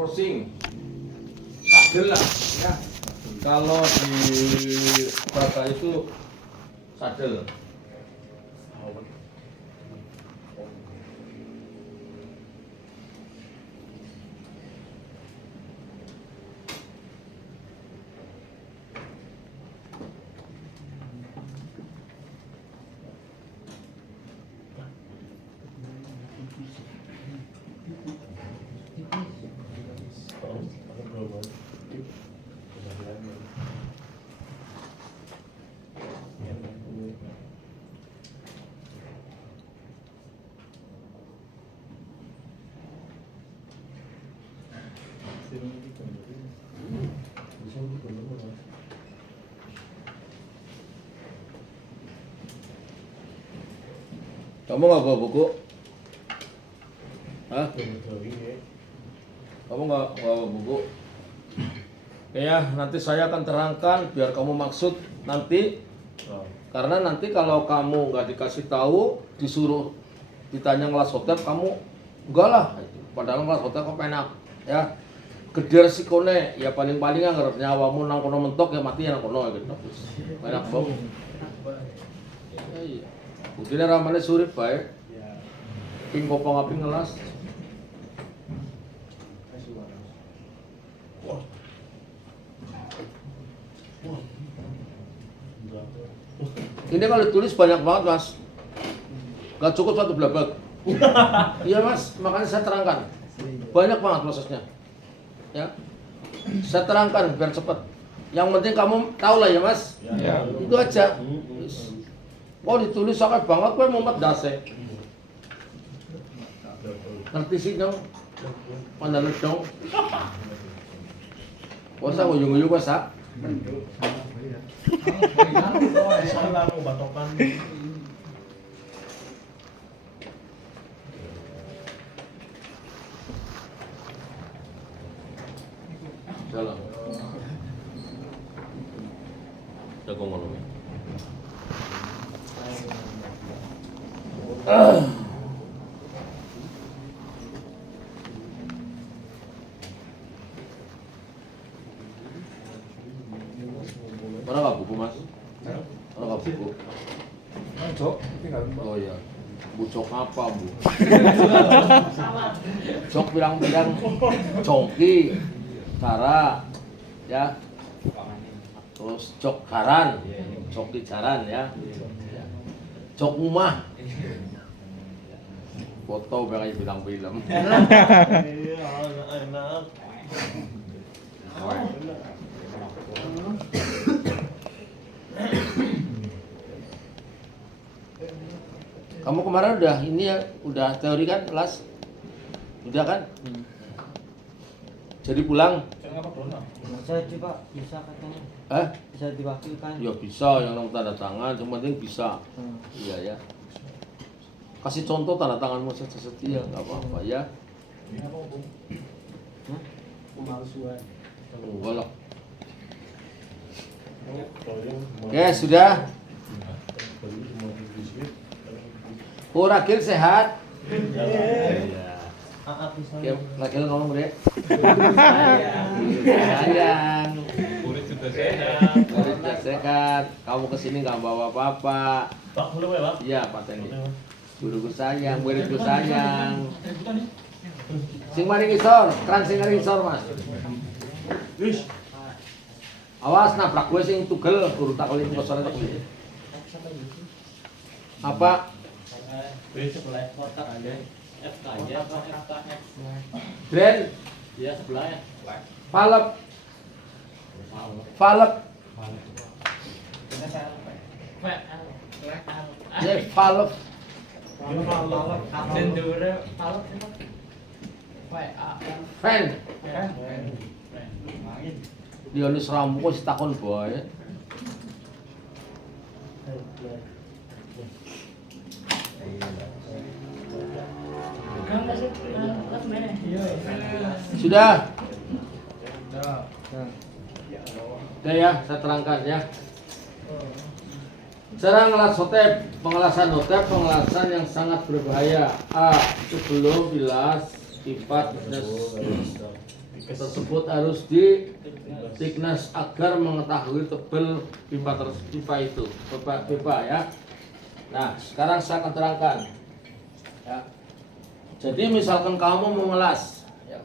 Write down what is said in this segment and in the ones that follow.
crossing sadel lah ya. Kalau di bahasa itu sadel. Kamu nggak bawa buku? Hah? Kamu nggak bawa buku? Ya, nanti saya akan terangkan biar kamu maksud nanti. Karena nanti kalau kamu nggak dikasih tahu, disuruh ditanya ngelas hotel, kamu enggak lah. Padahal ngelas hotel kok enak, ya. Gede resikone, ya paling-paling nggak nyawamu nang kono mentok ya mati nang kono gitu. Enak banget. Iya. Buktinya ramane surip baik. Ping kopong api ngelas. Ini kalau ditulis banyak banget mas, nggak cukup satu blabag. Iya mas, makanya saya terangkan. Banyak banget prosesnya. Ya, saya terangkan biar cepat. Yang penting kamu tahu lah ya mas. Ya. Itu aja. Oh ditulis sangat banget, gue mumet dase. Ngerti sih dong? Pandangan dong. Wasa ujung-ujung wasa. Salah mau batokan. Salah. Jago ngomong. Mana nggak buku mas? Mana nggak buku? Cok, tinggal Oh iya. Bu cok apa bu? Cok bilang-bilang coki, cara, ya. Terus cok karan, coki caran ya. Cok rumah. Foto kayak bilang film. Iya, enak. Kamu kemarin udah ini ya, udah teori kan kelas? Udah kan? Jadi pulang? Bisa sih Pak, bisa katanya. Bisa diwakilkan. Ya bisa, yang orang tanda tangan, yang penting bisa. Iya ya. Kasih contoh tanda tanganmu setia, nggak apa-apa ya. Enggak lah. Oke, sudah. Kurakil sehat. Ya, lagi ngomong bre. Sayang. Kulit sudah sehat. Kulit sudah sehat. Kamu kesini nggak bawa apa-apa. Pak, belum ya, Pak? Iya, paten. Guruku sayang, muridku sayang. Sing maring isor, kerang sing maring isor, Mas. Wis. Awas nabrak gue sing tugel, guru tak kali kosone tak kali. Apa? Wis sebelah kotak aja. FK aja apa FKX? Brand Iya, sebelah ya. Valep. Valep. Ya, Valep. Fan. Dionis rambu kok takon bae. Sudah. Udah ya, saya terangkan ya. Cara ngelas hotep, pengelasan hotep, pengelasan yang sangat berbahaya. A. Sebelum bilas sifat tersebut harus di thickness agar mengetahui tebal pipa itu, pipa ya. Nah, sekarang saya akan terangkan. Ya. Jadi misalkan kamu mau ngelas, ya.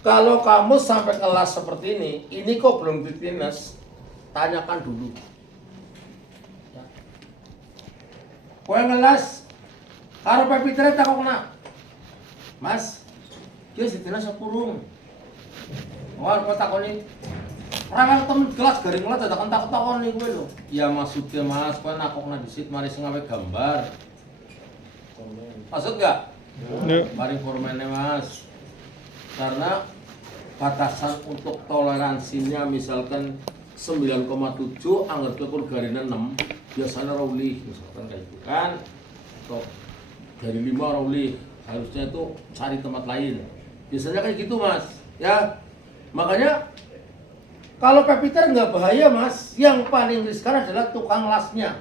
Kalau kamu sampai kelas seperti ini kok belum di thickness, tanyakan dulu. Ya. Kowe ngelas, karo pepitere tak kok kena, Mas. Dia sedina sepurung. Wah, kok takoni. Ora temen gelas garing lah dadakan takon-takoni kowe lho. Ya maksudnya Mas, kowe nakokna disit mari sing gawe gambar. Maksud gak? Mari formennya Mas. Karena batasan untuk toleransinya misalkan 9,7 anggar kekur garina 6 biasanya raulih misalkan kayak gitu kan. Atau dari 5 raulih harusnya itu cari tempat lain. Biasanya kayak gitu Mas, ya. Makanya kalau pepiter nggak bahaya Mas, yang paling riskan adalah tukang lasnya.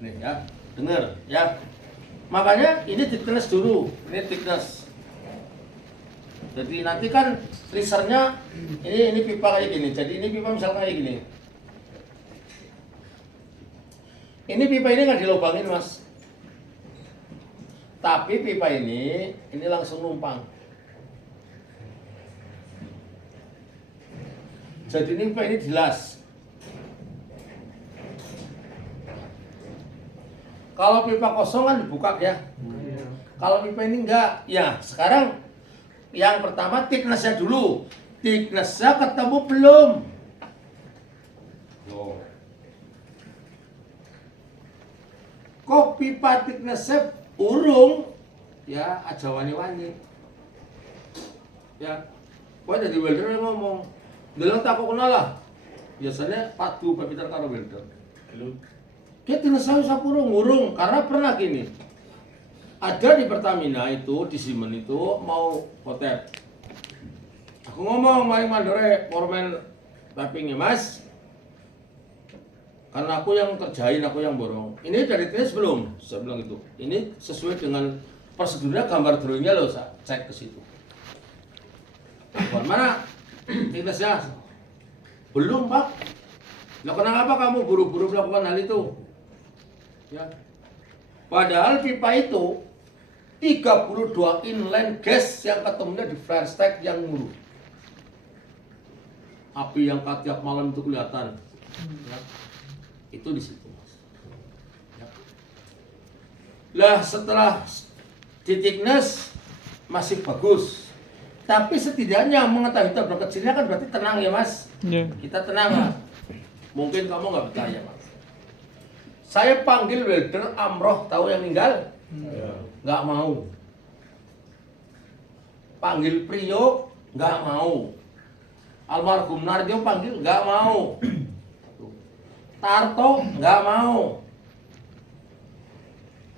Nih ya, dengar ya. Makanya ini thickness dulu, ini thickness. Jadi nanti kan risernya ini pipa kayak gini. Jadi ini pipa misalnya kayak gini. Ini pipa ini nggak dilobangin Mas. Tapi pipa ini langsung numpang. Jadi ini pipa ini dilas. Kalau pipa kosong kan dibuka ya. Kalau pipa ini enggak, ya sekarang yang pertama thickness-nya dulu. Thickness-nya ketemu belum? Kok pipa thickness-nya urung? Ya aja wani-wani. Ya, kok jadi welder ngomong. Dalam tak kenal lah. Biasanya padu pepiter karo welder. Dia tidak sapurung ngurung karena pernah gini. Ada di Pertamina itu di Siemens itu mau hotel. Aku ngomong maring mandore formen tappingnya Mas. Karena aku yang kerjain, aku yang borong. Ini dari tes belum? Saya bilang gitu. Ini sesuai dengan prosedurnya gambar drawingnya loh, saya cek ke situ. Mana? Thickness-nya belum Pak. Nah kenapa kamu buru-buru melakukan hal itu? Ya. Padahal pipa itu 32 inline gas yang ketemunya di flare stack yang mulu. Api yang tiap malam itu kelihatan. Ya. Itu di situ Mas. Ya. Lah setelah di thickness masih bagus. Tapi setidaknya mengetahui tabrak kecilnya kan berarti tenang ya Mas. Yeah. Kita tenang lah. Mungkin kamu nggak percaya Mas. Saya panggil welder Amroh, tahu yang meninggal? Nggak mau. Panggil Priyo, nggak mau. Almarhum Narjo panggil, nggak mau. Tarto, nggak mau.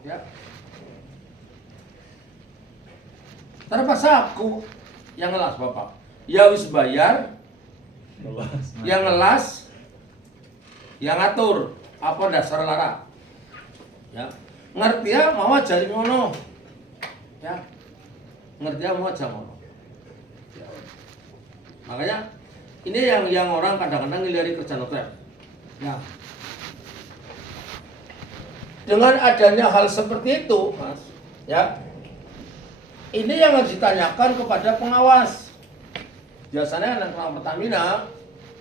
Ya. Terpaksa aku yang ngelas Bapak. Ya wis bayar. Yang ngelas, yang ngatur apa dasar lara. Ya. Ngerti ya mau aja ngono. Ya. Ngerti ya mau aja ngono. Ya. Makanya ini yang orang kadang-kadang ngilari kerjaan hotel. Ya. Dengan adanya hal seperti itu, Mas, ya. Ini yang harus ditanyakan kepada pengawas. Biasanya anak Pertamina,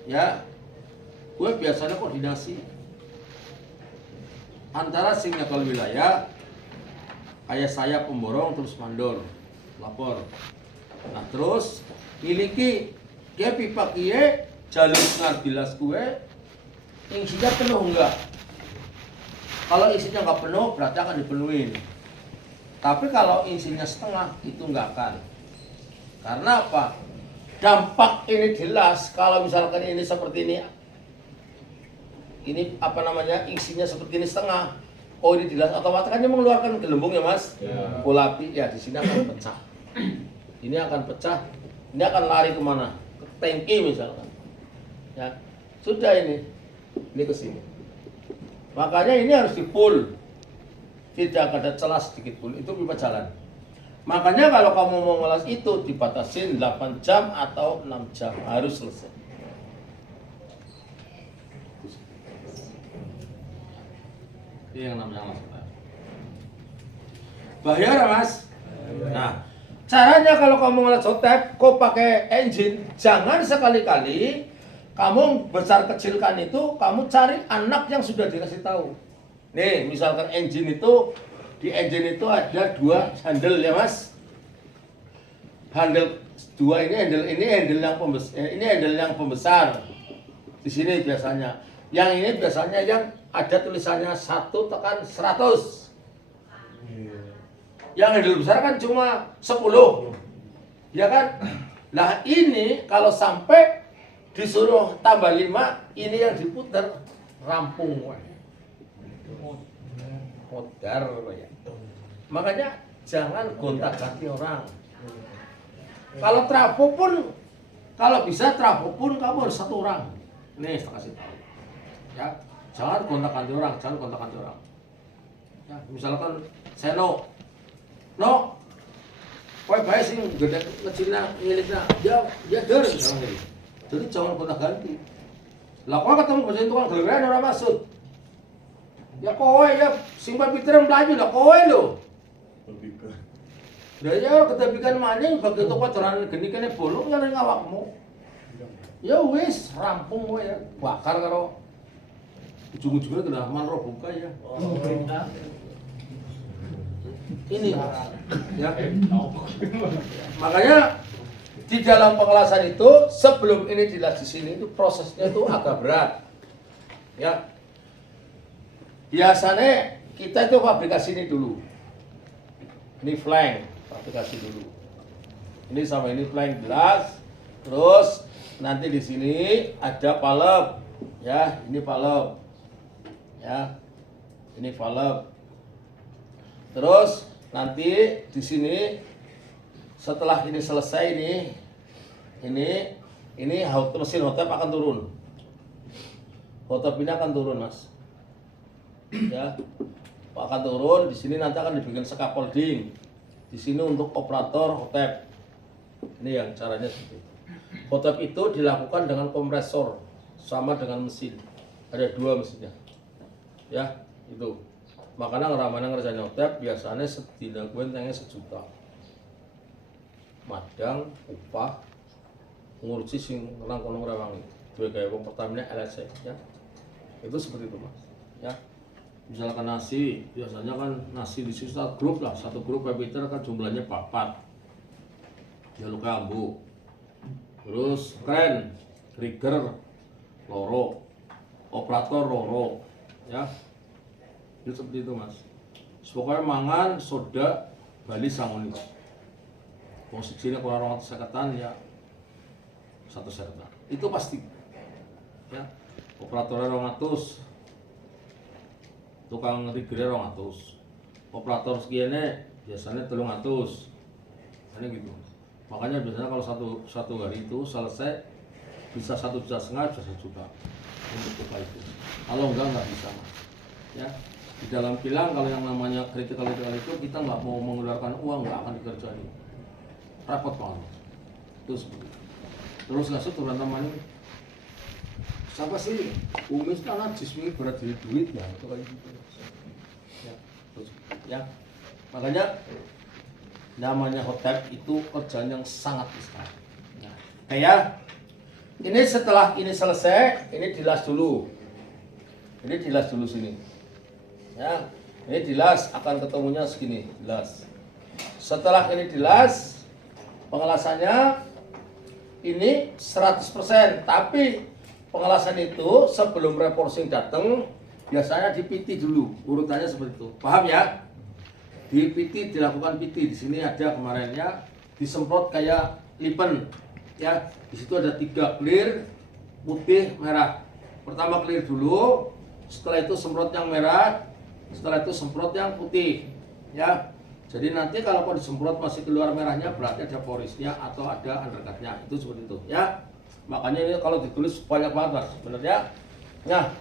ya, gue biasanya koordinasi antara Singapura wilayah, kayak saya pemborong terus mandor, lapor. Nah terus miliki dia pipa kie jalur ngarbilas gue, isinya penuh enggak? Kalau isinya enggak penuh berarti akan dipenuhin. Tapi kalau isinya setengah itu enggak akan. Karena apa? Dampak ini jelas kalau misalkan ini seperti ini apa namanya isinya seperti ini setengah. Oh ini jelas otomatis kan dia mengeluarkan gelembung ya Mas. Ya. Bola api ya di sini akan pecah. Ini akan pecah. Ini akan lari kemana? Ke tangki misalkan. Ya sudah ini ke sini. Makanya ini harus di-pull. Tidak ada celah sedikit pun, itu pipa jalan. Makanya kalau kamu mau ngelas itu dibatasin 8 jam atau 6 jam harus selesai. Ini yang namanya ngelas hotel. Bayar mas. Nah, caranya kalau kamu ngelas hotel, kau pakai engine, jangan sekali-kali kamu besar kecilkan itu, kamu cari anak yang sudah dikasih tahu. Nih, misalkan engine itu, di engine itu ada 2 handle ya mas. Handle 2 ini handle yang pembesar, ini handle yang pembesar. Di sini biasanya. Yang ini biasanya yang ada tulisannya 1 tekan 100. Yang handle besar kan cuma 10. Ya kan? Nah, ini kalau sampai disuruh tambah 5, ini yang diputar rampung. Modar ya. Makanya jangan gonta-ganti orang. Kalau trafo pun, kalau bisa trafo pun kamu harus 1 orang. Nih, saya kasih tahu. Ya, jangan gonta-ganti orang, jangan gonta-ganti orang. Ya, misalkan saya no, kowe bae sing gede kecilnya ngiliknya, ya der misalnya gitu. Jadi jangan gonta-ganti. Lah kowe ketemu bos tukang geleran ora maksud. Ya kowe ya sing pinter mlayu lah kowe lho. Lah ya ketepikan maning begitu kotoran geni kene bolong kan ning awakmu. Ya wis rampung kowe ya. Bakar karo ujung-ujungnya kena manro buka ya. Ini ya. Makanya di dalam pengelasan itu sebelum ini dilas di sini itu prosesnya itu agak berat. Ya. Biasanya kita itu fabrikasi ini dulu. Ini flank, fabrikasi dulu. Ini sama ini flank jelas. Terus nanti di sini ada palep. Ya, ini palep. Ya. Ini palep. Terus nanti di sini setelah ini selesai ini mesin hotep akan turun. Hotep ini akan turun mas. Ya, akan turun. Di sini nanti akan dibikin scaffolding. Di sini untuk operator hotep. Ini yang caranya seperti itu. Hotep itu dilakukan dengan kompresor sama dengan mesin. Ada 2 mesinnya. Ya, itu. Makanya ngeramana ngerjain hotep biasanya dilakukan tengnya 1 juta. Madang, upah, ngurusi sing nang kono ngrewangi. Duwe gawe wong Pertamina LSC ya. Itu seperti itu mas. Ya. Misalkan nasi, biasanya kan nasi di sisa grup lah, 1 grup pepiter kan jumlahnya 4. Jalur kambu. Terus kren, trigger, loro, operator loro, ya. Itu seperti itu mas. Pokoknya mangan, soda, bali sangun itu. Posisinya kurang 200 seketan ya 1 seketan. Itu pasti. Ya. Operatornya 200. Tukang rigger 200. Operator sekiannya biasanya 300. Ini gitu. Makanya biasanya kalau satu hari itu selesai bisa 1,5 juta, bisa 1 juta untuk tukar itu. Kalau enggak bisa mas. Ya. Di dalam kilang kalau yang namanya critical itu kita nggak mau mengeluarkan uang, nggak akan dikerjain. Repot banget. Itu seperti itu. Terus ngasih turun teman ini. Siapa sih? Umis kan jismi berat jadi duit ya, itu kayak gitu. Ya, terus, ya. Makanya namanya hotep itu kerjaan yang sangat besar. Nah, kayak ini setelah ini selesai, ini dilas dulu. Ini dilas dulu sini. Ya, ini dilas akan ketemunya segini, dilas. Setelah ini dilas, pengelasannya ini 100%, tapi pengelasan itu sebelum reporsing datang biasanya di PT dulu, urutannya seperti itu. Paham ya? Di PT dilakukan PT, di sini ada kemarinnya disemprot kayak lipen. Ya, di situ ada 3 clear, putih, merah. Pertama clear dulu, setelah itu semprot yang merah, setelah itu semprot yang putih. Ya. Jadi nanti kalau disemprot masih keluar merahnya berarti ada porisnya atau ada undercutnya. Itu seperti itu ya. Makanya ini kalau ditulis banyak banget mas, benar ya. Nah,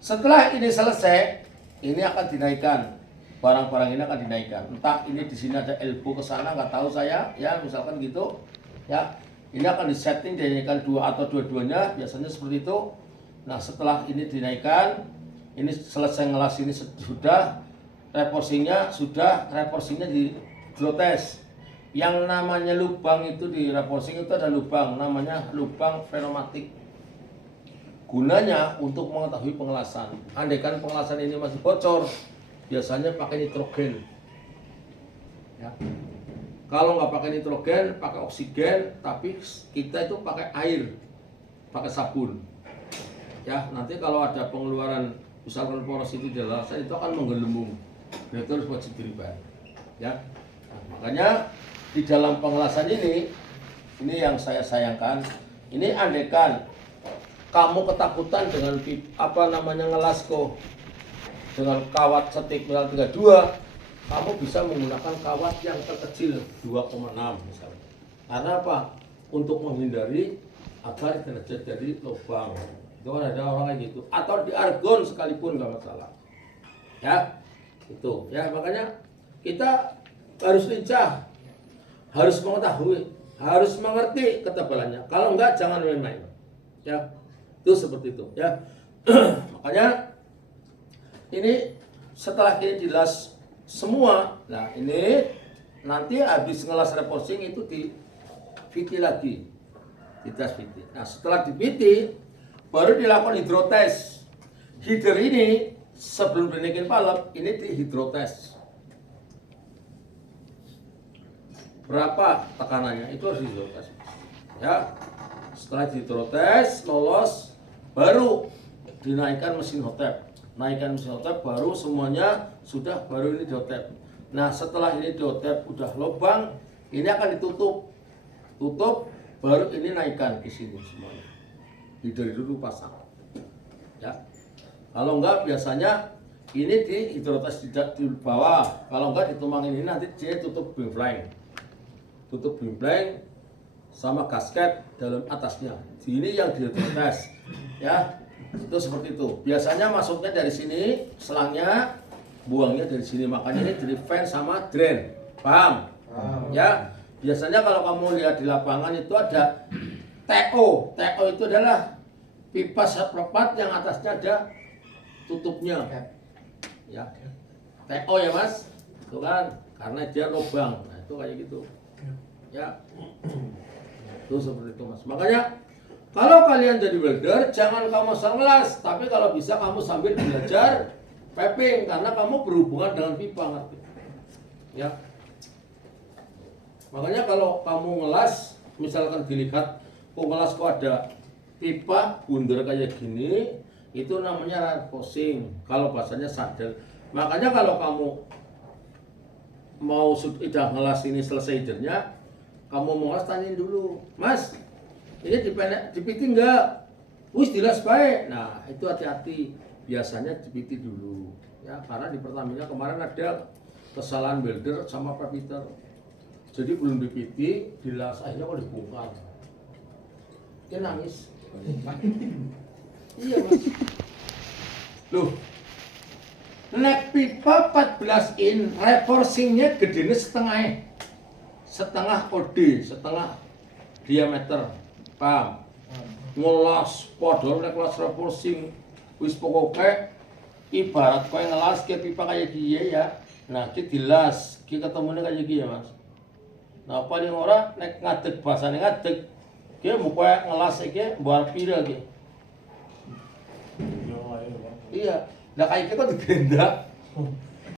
setelah ini selesai, ini akan dinaikkan. barang-barang ini akan dinaikkan. Entah ini di sini ada elbow ke sana, nggak tahu saya, ya misalkan gitu, ya. Ini akan disetting dinaikkan dua atau dua-duanya, biasanya seperti itu. Nah setelah ini dinaikkan, ini selesai ngelas ini sudah, reporsinya di draw test. Yang namanya lubang itu di reporsing itu ada lubang, namanya lubang pneumatik. Gunanya untuk mengetahui pengelasan. Andaikan pengelasan ini masih bocor, biasanya pakai nitrogen. Ya. Kalau nggak pakai nitrogen, pakai oksigen, tapi kita itu pakai air, pakai sabun. Ya, nanti kalau ada pengeluaran misalkan poros itu jelas, itu akan menggelembung. Itu harus wajib dirubah. Ya, nah, makanya di dalam pengelasan ini yang saya sayangkan, ini andaikan kamu ketakutan dengan ngelasko dengan kawat setik 32, kamu bisa menggunakan kawat yang terkecil 2,6 misalnya. Karena apa? Untuk menghindari agar terjadi lubang. Itu kan ada orang kayak gitu. Atau di argon sekalipun nggak masalah. Ya, itu. Ya makanya kita harus lincah, harus mengetahui, harus mengerti ketebalannya. Kalau enggak jangan main-main. Ya, itu seperti itu. Ya, makanya ini setelah ini dilas semua, nah ini nanti habis ngelas reporsing itu di VT lagi, dites VT. Nah setelah di VT baru dilakukan hidrotest. Hidro ini sebelum dinaikin palep ini di hidrotest. Berapa tekanannya itu harus hidrotest. Ya, setelah hidrotest lolos baru dinaikkan mesin hotep. Naikkan mesin hotep baru semuanya sudah, baru ini diotep. Nah setelah ini diotep udah lubang, ini akan ditutup, baru ini naikkan ke sini semuanya. Hidro dulu pasang. Ya, kalau enggak biasanya ini di hidrotes di bawah, kalau enggak ditumbangin ini nanti dia tutup beamflank, sama gasket dalam atasnya. Ini yang di hidrotes, ya. Itu seperti itu. Biasanya masuknya dari sini, selangnya buangnya dari sini. Makanya ini dari fan sama drain. Paham? Ya. Biasanya kalau kamu lihat di lapangan itu ada TO. TO itu adalah pipa seperempat yang atasnya ada tutupnya. Ya. TO ya Mas. Itu kan karena dia lubang. Nah, itu kayak gitu. Ya. Itu seperti itu Mas. Makanya kalau kalian jadi welder, jangan kamu asal ngelas, tapi kalau bisa kamu sambil belajar piping, karena kamu berhubungan dengan pipa, ngerti? Ya. Makanya kalau kamu ngelas, misalkan dilihat, ngelas kok ada pipa bundar kayak gini, itu namanya reinforcing. Kalau bahasanya sadel. Makanya kalau kamu mau sudah ngelas ini selesai hidernya, kamu mau ngelas tanyain dulu, Mas. Ini dipiti enggak? Wis dilas baik. Nah, itu hati-hati. Biasanya dipiti dulu. Ya, karena di Pertamina kemarin ada kesalahan welder sama pepiter. Jadi belum dipiti, dilas akhirnya kok dibongkar. Dia nangis. Iya, Mas. Loh. Nek pipa 14 in, reporsingnya gedenya setengah OD, setengah diameter. Paham? Ngelas podol nek kelas reporsing wis pokoke ibarat kowe ngelas ke pipa kayak dia ya. Nah, ki dilas, ki ketemune kayak gini ya, Mas. Nah, paling ora nek ngadeg basane ngadeg, ki mukoe ngelas iki mbar pira ki. Iya. Lah kayak kita digendak.